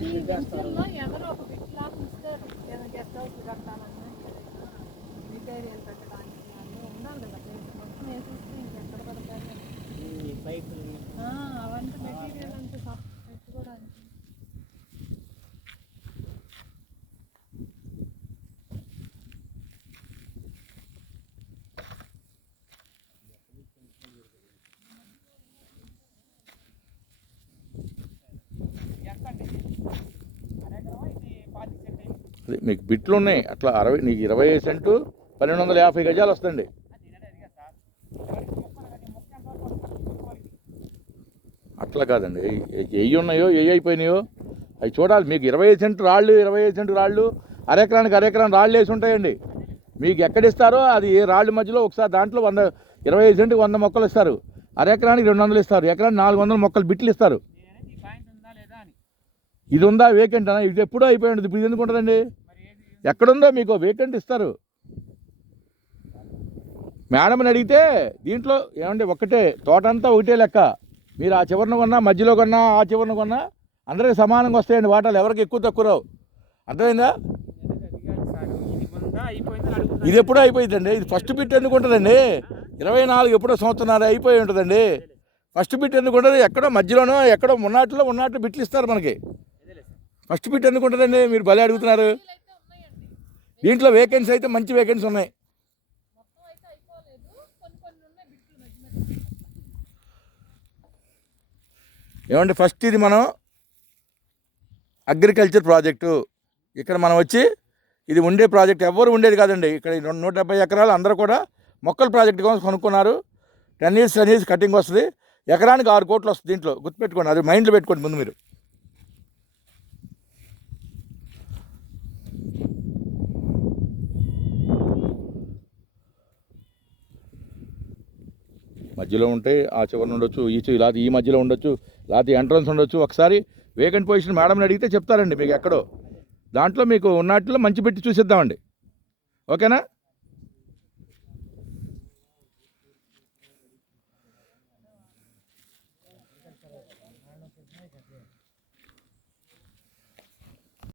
die, wenn es dann lang, ja, aber auch, wie lang ist der? Ja, dann geht's auch, అదే మీకు బిట్లు ఉన్నాయి. అట్లా అరవై నీకు ఇరవై సెంటు పన్నెండు వందల యాభై గజాలు వస్తుంది అట్లా కాదండి. ఎయ్యి ఉన్నాయో ఏ అయిపోయినాయో అవి చూడాలి. మీకు ఇరవై ఐదు సెంటు రాళ్ళు ఇరవై ఐదు సెంటు రాళ్ళు అరెకరానికి అరెకరానికి రాళ్ళు వేసి ఉంటాయండి. మీకు ఎక్కడ ఇస్తారో అది ఏ రాళ్ళ మధ్యలో ఒకసారి దాంట్లో వంద ఇరవై ఐదు సెంటుకి వంద మొక్కలు ఇస్తారు. అరెకరానికి రెండు వందలు ఇస్తారు. ఎకరానికి నాలుగు వందల మొక్కలు బిట్లు ఇస్తారు ఈ పాయింట్ ఉందా లేదా అని ఇది ఉందా వేకెంట్ అన్న ఇది ఎప్పుడో అయిపోయి ఉంటుంది ఇప్పుడు ఇది ఎందుకు ఉంటుందండి? ఎక్కడుందో మీకు వేకెంట్ ఇస్తారు. మేడంని అడిగితే దీంట్లో ఏమండి తోట తోటంతా ఒకటే లెక్క. మీరు ఆ చివరన కొన్నా మధ్యలో కొన్నా ఆ చివరన కొన్నా అందరికి సమానంగా వస్తాయండి. వాటాలు ఎవరికి ఎక్కువ తక్కువ రావు. అర్థమైందా? ఇది ఎప్పుడో అయిపోయిందండి ఇది ఫస్ట్ బిట్ ఎందుకు ఉంటుందండి? ఇరవై నాలుగు ఎప్పుడో సంవత్సరాలు అయిపోయి ఉంటుందండి. ఫస్ట్ బిట్ ఎందుకు ఉంటుంది? ఎక్కడో మధ్యలోనో ఎక్కడో ఉన్నట్లో ఉన్నట్టు బిట్లు ఇస్తారు మనకి. ఫస్ట్ బిట్ ఎందుకు మీరు భలే అడుగుతున్నారు. దీంట్లో వేకెన్సీ అయితే మంచి వేకెన్సీ ఉన్నాయి. ఏమండి ఏమంటే ఫస్ట్ ఇది మనం అగ్రికల్చర్ ప్రాజెక్టు. ఇక్కడ మనం వచ్చి ఇది ఉండే ప్రాజెక్ట్ ఎవ్వరు ఉండేది కాదండి. ఇక్కడ నూట డెబ్బై ఎకరాలు అందరూ కూడా మొక్కల ప్రాజెక్ట్ కోసం కొనుక్కున్నారు. Ten years ten years cutting వస్తుంది. ఎకరానికి ఆరు కోట్లు వస్తుంది దీంట్లో. గుర్తుపెట్టుకోండి అది మైండ్లో పెట్టుకోండి ముందు మీరు. మధ్యలో ఉంటాయి ఆ చివరిని ఉండొచ్చు ఈ లేకపోతే ఈ మధ్యలో ఉండొచ్చు లేకపోతే ఎంట్రన్స్ ఉండొచ్చు. ఒకసారి వేకెంట్ పొజిషన్ మేడంని అడిగితే చెప్తారండి మీకు ఎక్కడో. దాంట్లో మీకు ఉన్నట్లో మంచి పెట్టి చూసిద్దామండి. ఓకేనా?